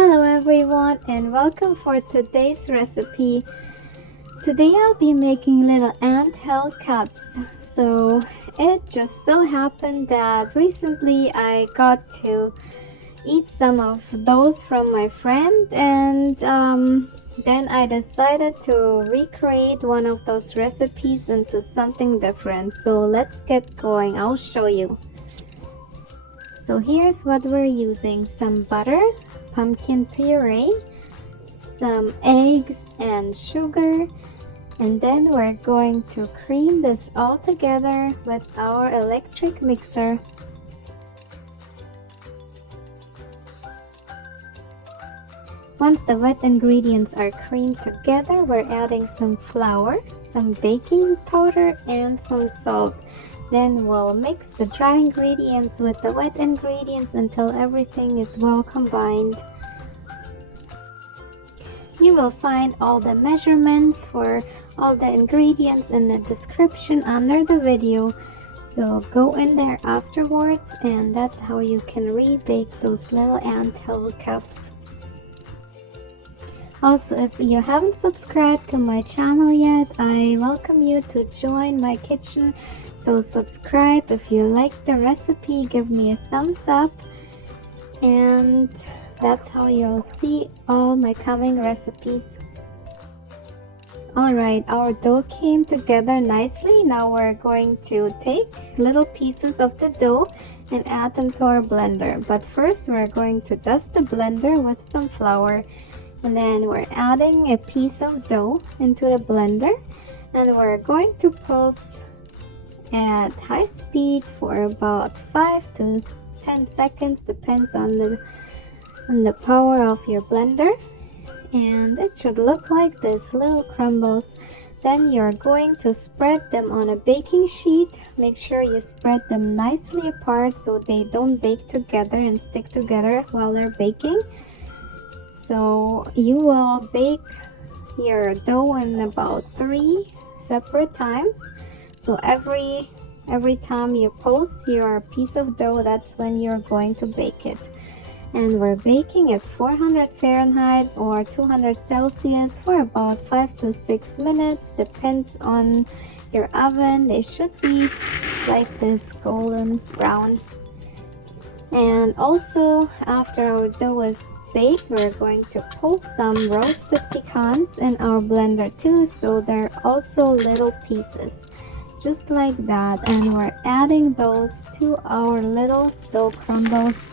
Hello everyone and welcome for today's recipe. Today I'll be making little ant hill cups. So it just so happened that recently I got to eat some of those from my friend, and then I decided to recreate one of those recipes into something different. So let's get going. I'll show you. So here's what we're using: some butter, pumpkin puree, some eggs and sugar, and then we're going to cream this all together with our electric mixer. Once the wet ingredients are creamed together, we're adding some flour, some baking powder, and some salt. Then we'll mix the dry ingredients with the wet ingredients until everything is well combined. You will find all the measurements for all the ingredients in the description under the video. So go in there afterwards, and that's how you can rebake those little ant hill cups. Also, if you haven't subscribed to my channel yet, I welcome you to join my kitchen. So subscribe. If you like the recipe, give me a thumbs up, and that's how you'll see all my coming recipes. Alright, our dough came together nicely. Now we're going to take little pieces of the dough and add them to our blender. But first we're going to dust the blender with some flour. And then we're adding a piece of dough into the blender, and we're going to pulse at high speed for about 5 to 10 seconds, depends on the power of your blender. And it should look like this, little crumbles. Then you're going to spread them on a baking sheet. Make sure you spread them nicely apart so they don't bake together and stick together while they're baking. So you will bake your dough in about 3 separate times. So every time you pulse your piece of dough, that's when you're going to bake it. And we're baking at 400 Fahrenheit or 200 Celsius for about 5 to 6 minutes, depends on your oven. They should be like this golden brown. And also, after our dough is baked, we're going to pull some roasted pecans in our blender too, so they're also little pieces, just like that. And we're adding those to our little dough crumbles.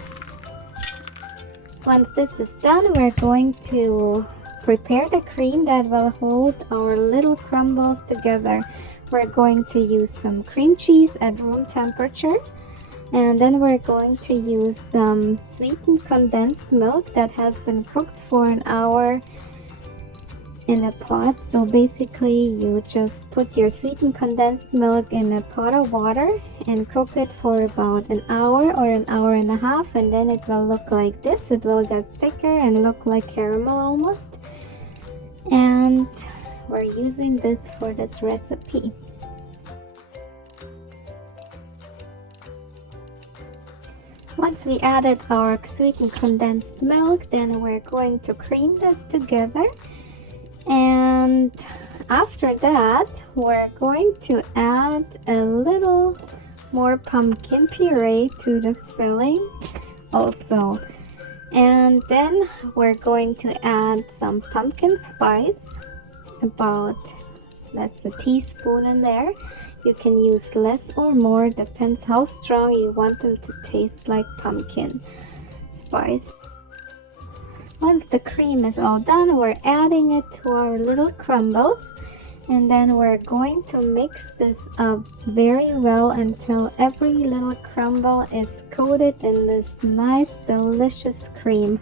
Once this is done, we're going to prepare the cream that will hold our little crumbles together. We're going to use some cream cheese at room temperature. And then we're going to use some sweetened condensed milk that has been cooked for an hour in a pot. So basically you just put your sweetened condensed milk in a pot of water and cook it for about an hour or an hour and a half, and then it will look like this. It will get thicker and look like caramel almost. And we're using this for this recipe. Once we added our sweetened condensed milk, then we're going to cream this together. And after that, we're going to add a little more pumpkin puree to the filling also. And then we're going to add some pumpkin spice, that's a teaspoon in there. You can use less or more, depends how strong you want them to taste like pumpkin spice. Once the cream is all done, we're adding it to our little crumbles, and then we're going to mix this up very well until every little crumble is coated in this nice delicious cream.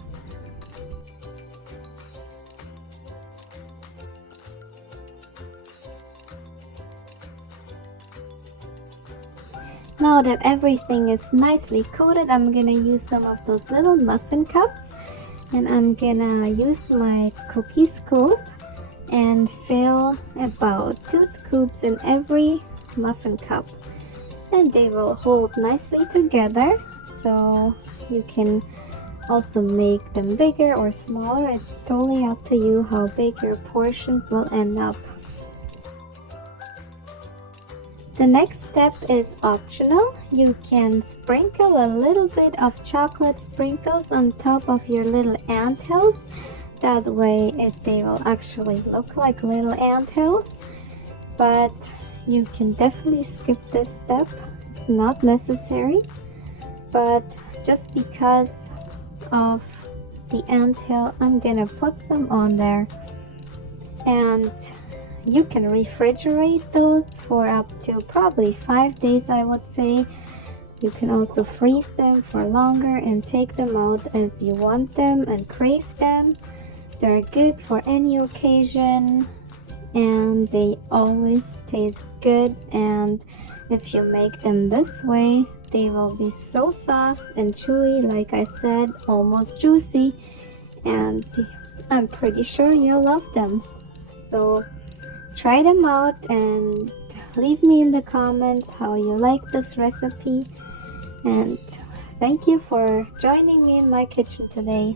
Now that everything is nicely coated, I'm gonna use some of those little muffin cups, and I'm gonna use my cookie scoop and fill about 2 scoops in every muffin cup, and they will hold nicely together. So you can also make them bigger or smaller. It's totally up to you how big your portions will end up. The next step is optional. You can sprinkle a little bit of chocolate sprinkles on top of your little ant hills. That way they will actually look like little ant hills. But you can definitely skip this step. It's not necessary. But just because of the ant hill, I'm gonna put some on there. And you can refrigerate those for up to probably 5 days, I would say. You can also freeze them for longer and take them out as you want them and crave them. They're good for any occasion and they always taste good. And if you make them this way, they will be so soft and chewy, like I said, almost juicy, and I'm pretty sure you'll love them. So try them out and leave me in the comments how you like this recipe. And thank you for joining me in my kitchen today.